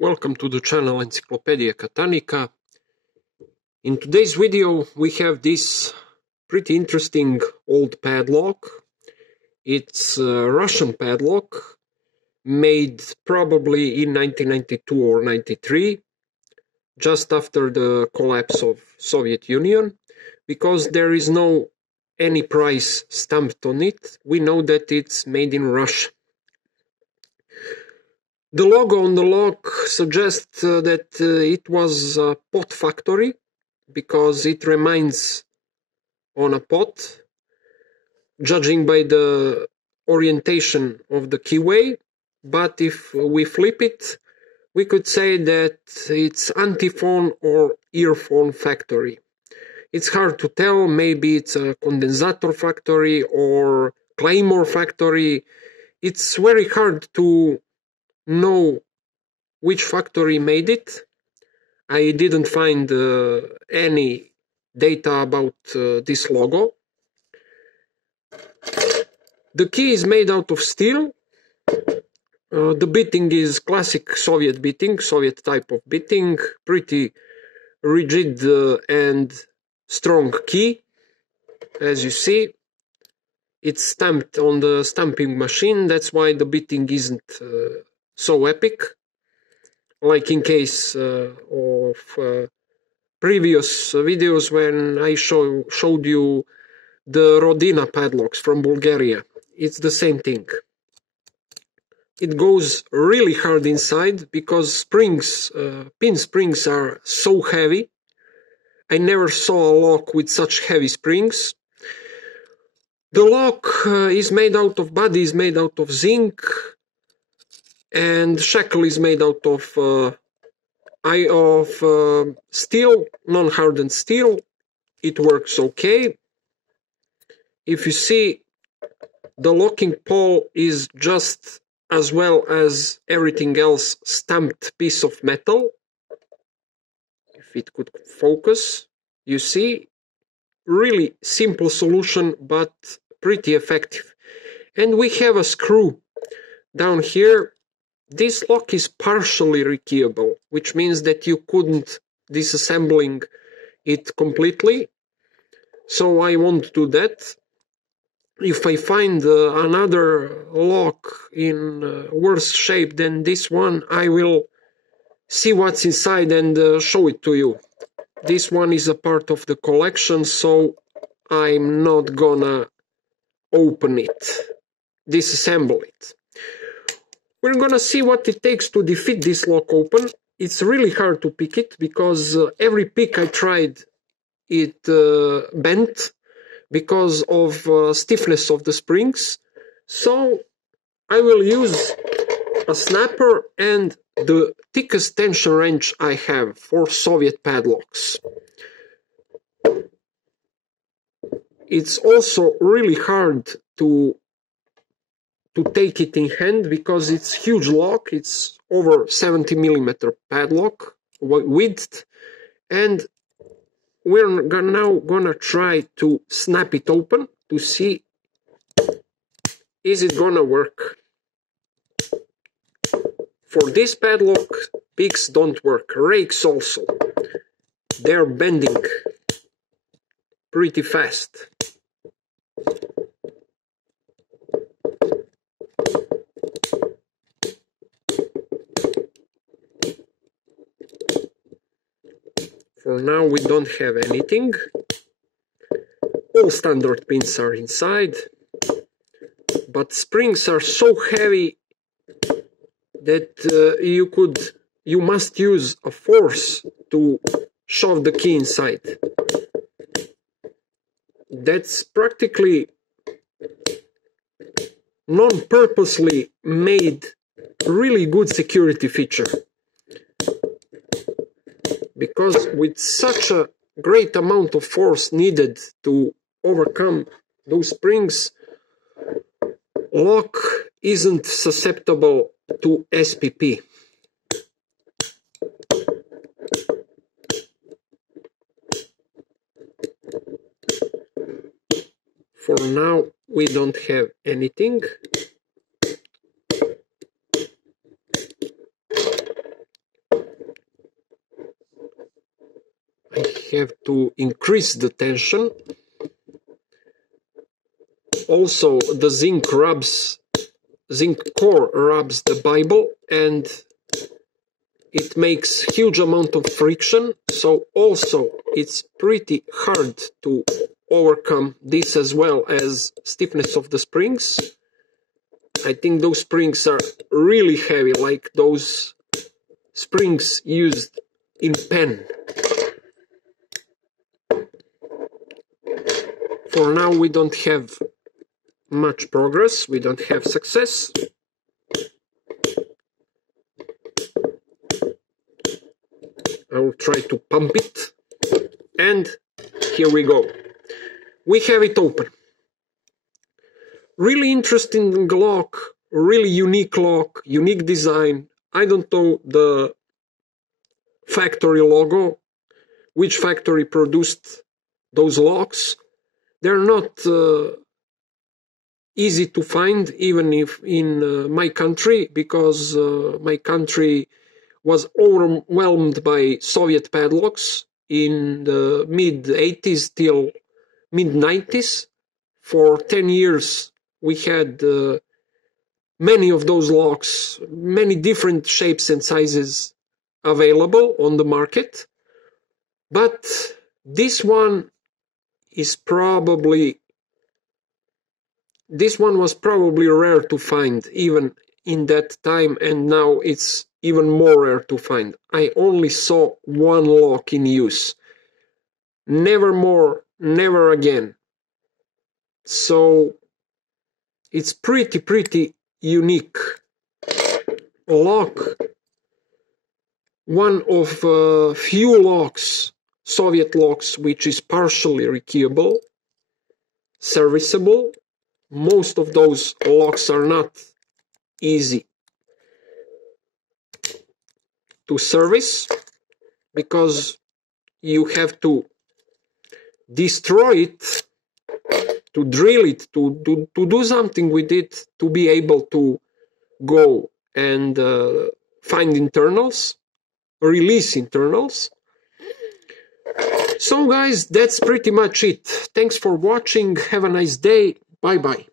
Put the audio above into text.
Welcome to the channel Encyclopedia Katanika. In today's video we have this pretty interesting old padlock. It's a Russian padlock made probably in 1992 or 93, just after the collapse of Soviet Union. Because there is no any price stamped on it, we know that it's made in Russia. The logo on the lock suggests that it was a pot factory, because it remains on a pot, judging by the orientation of the keyway. But if we flip it, we could say that it's antiphon or earphone factory. It's hard to tell, maybe it's a condensator factory or claymore factory. It's very hard to know which factory made it. I didn't find any data about this logo. The key is made out of steel. The bitting is classic Soviet bitting, Soviet type of bitting, pretty rigid and strong key. As you see, it's stamped on the stamping machine, that's why the bitting isn't so epic, like in case of previous videos when I showed you the Rodina padlocks from Bulgaria. It's the same thing. It goes really hard inside because springs, pin springs are so heavy. I never saw a lock with such heavy springs. The lock body is made out of zinc, and shackle is made out of steel, non-hardened steel. It works okay. If you see, the locking pole is just as well as everything else stamped piece of metal. If it could focus, you see, really simple solution but pretty effective. And we have a screw down here. This lock is partially rekeyable, which means that you couldn't disassembling it completely, so I won't do that. If I find another lock in worse shape than this one, I will see what's inside and show it to you. This one is a part of the collection, so I'm not gonna open it, disassemble it. We're gonna see what it takes to defeat this lock open. It's really hard to pick it because every pick I tried, it bent because of stiffness of the springs. So I will use a snapper and the thickest tension wrench I have for Soviet padlocks. It's also really hard to take it in hand because it's huge lock. It's over 70mm padlock width, and we're now gonna try to snap it open to see is it gonna work. For this padlock, picks don't work, rakes also. They're bending pretty fast. For now we don't have anything. All standard pins are inside, but springs are so heavy that you must use a force to shove the key inside. That's practically non-purposely made really good security feature. Because with such a great amount of force needed to overcome those springs, lock isn't susceptible to SPP. For now, we don't have anything. I have to increase the tension. Also, the zinc core rubs the Bible, and it makes huge amount of friction, so also it's pretty hard to overcome this, as well as stiffness of the springs. I think those springs are really heavy, like those springs used in pen. For now we don't have much progress, we don't have success. I will try to pump it, and here we go. We have it open. Really interesting lock, really unique lock, unique design. I don't know the factory logo, which factory produced those locks. They're not easy to find, even if in my country, because my country was overwhelmed by Soviet padlocks in the mid-80s till mid-90s. For 10 years we had many of those locks, many different shapes and sizes available on the market. But this one was probably rare to find even in that time, and now it's even more rare to find. I only saw one lock in use. Never more, never again. So it's pretty unique lock. One of few locks, Soviet locks, which is partially rekeyable, serviceable. Most of those locks are not easy to service, because you have to destroy it, to drill it, to do something with it, to be able to go and find internals, release internals. So guys, that's pretty much it. Thanks for watching. Have a nice day. Bye bye.